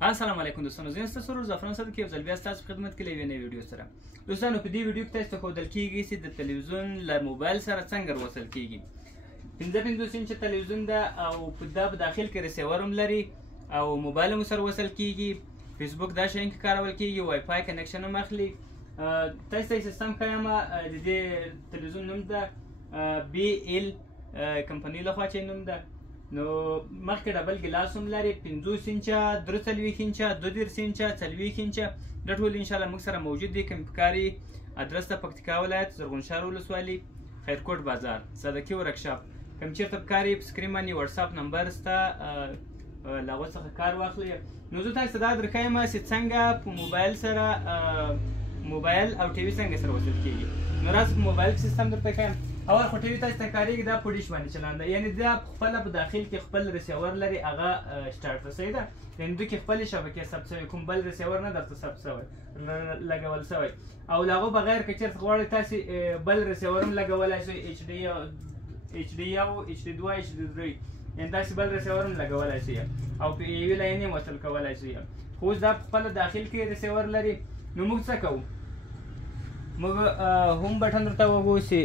السلام علیکم دوستانو، زه ستاسو سره زعفران صدیق یو ځل بیا ستاسو په خدمت کې له یوې نوې ویډیو سره. دوستانو په دې ویډیو کې تاسو ته ښودل کېږي چې د تلویزیون له موبایل سره څنګه وصل کېږي. 55 انچه تلویزیون ده او دا په داخل کې ریسیور هم لري او موبایل هم سره وصل کېږي. فیسبوک دا شیان کې کارول کېږي، وای فای کنکشن هم اخلي. تاسو ته سیستم ښیم. د دې تلویزیون نوم ده BL کمپنۍ لخوا چې نوم ده. نو مخکې ډبل ګلاس هم لري، 50 انچه، 43 انچه، 32 انچه، 40 انچه، دا ټول انشاءالله موږ سره موجود دي. کوم پکاري ادرس ته پکتیکا ولایت زرغونشهر ولسوالي خیرکوټ بازار صدقي ورکشاپ. کوم چیرته پکاري په سکرین باندې واتساپ نمبر سته، له هغه څخه کار واخلئ. نو زه تاسو ته دا درښیم چې څنګه په موبایل سره موبایل او ټي وي څنګه سره وصل کېږي. نو راځه په موبایل سیستم درته ښیم. اول خو ټي وي تاسو ته کارېږي دا په ډیش باندې چلان ده، یعنې دا خپله په داخل کې خپل ریسیور لري، هغه سټارټ ده، صحیح ده. یعنې دوی کې خپلې شبکې ثبت شوی، کوم بل ریسیور نه درته ثبت شوی لګول شوی. او له هغو بغیر که چېرته غواړئ تاسې بل ریسیور هم لګولی شئ، HD 1، HD 2، HD 3، یعنې تاسې بل ریسیور هم لګولی شئ او په یوې لاین یې وصل کولی شئ. خو اوس دا په خپله داخل کې ریسیور لري. نو موږ څه کوو؟ موږ هوم بټن ورته وګورو چې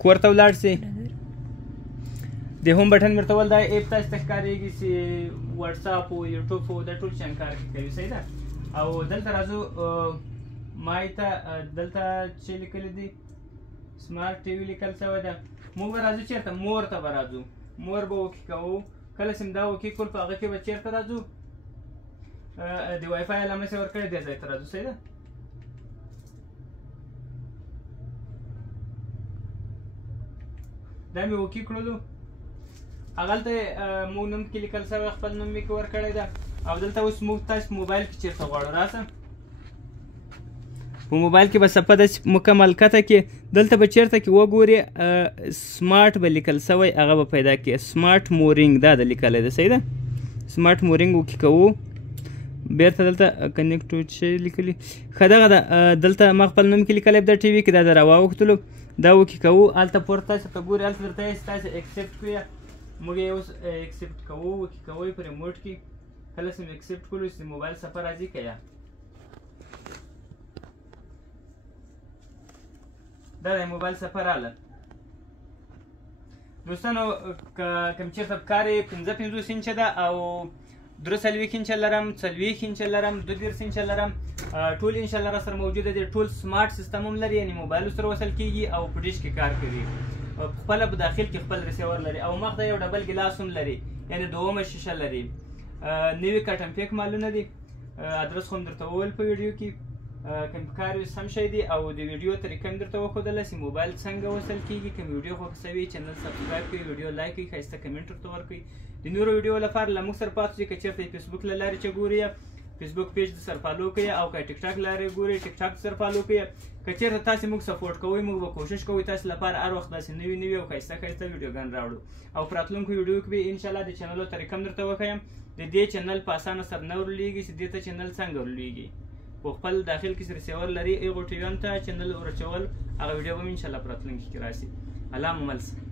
کور ته ولاړ شي. د هوم بټن ورته ول دا ایپ تاسو ته ښکارېږي چې واتساپ او یوټیوب او دا ټول شیان کار کوي، صحیح ده. او دلته راځو مای ته، دلته چې لیکلي دي سمارټ ټي وي لیکل شوی ده. موږ به راځو چېرته؟ مور ته به راځو. مور به وکې کوو. کله چې دا وکې کول په هغه کې به چېرته راځو؟ د وای فای علامه چې ورکړې دې ځای ته راځو، صحیح ده. دا مې وکې کړلو. هغلته موږ نوم کې لیکل شوی، خپل نوم مې کې ورکړی ده. او دلته اوس موږ تاسو موبایل کې چېرته غواړو راسه. په موبایل کې به صفحه داسې مکمل کته کې دلته به چېرته کې وګورې سمارټ به لیکل شوی، هغه به پیدا کړي. سمارټ مورینګ دا د لیکلی ده، صحیح ده. سمارټ مورینګ وکې کوو. بیرته دلته کنیکټ چې لیکلي ښه دغه ده. دلته ما خپل نوم کې لیکلی دا ټي وي کې دا د راواوښتلو. دا وکې کوو. هلته پورته تاسې ته ګورئ، هلته درته یې تاسې اکسپټ کړئ. موږ یې اوس اکسپټ کوو. وکې کوئ په ریموټ کې. کله چې مو اکسپټ کړو چې د موبایل صفحه راځي که یا دا د موبایل صفحه راغله. دوستانو کوم چېرته پکار یې 55 انچه ده او 43 انچه لرم، 40 انچه لرم، 32 انچه لرم. ټول انشاءالله را سره موجوده دي. ټول سمارټ سیستم هم لري، یعنې موبایل سره وصل کېږي او په ډیش کې کار کوي. خپله په داخل کې خپل ریسیور لري او مخ ته یو ډبل ګلاس هم لري، یعنې دومه شیشه لري. نوي کټن پیک مالونه دي. ادرس خو هم درته وویل په ویډیو کې. کوم پکار وي سم شی دی. او د ویډیو طریقه هم درته وښودله چې موبایل څنګه وصل کېږي. کوم ویډیو خوښه شوي چینل سبسکرایب کړئ، ویډیو لایک کړئ، ښایسته کمنټ ورته ورکړئ. د نورو ویډیو لپاره له موږ سره پاتې شئ. که چېرته یې فیسبوک له لارې چې ګورئ، فیسبوک پیج د سر فالو کړئ. او که ټیک ټاک لارې ګورئ، ټیک ټاک سر فالو کړئ. که چېرته تاسې موږ سپورټ کوئ، موږ به کوشش کوو تاسې لپاره هر وخت داسې نوي نوي او ښایسته ښایسته ویډیوګان راوړو. او په راتلونکو ویډیو کې به انشاءالله د چینلو طریقه هم درته وښیم. د دې چینل په اسانه سره نه ورلېږي چې دې ته چینل څنګه ورلېږي. په خپل داخل کې ریسیور لري، هغو ټي ویانو ته چینل ورچول. هغه ویډیو به هم انشاءالله په راتلونکي کې راشي. الله مو مل شه.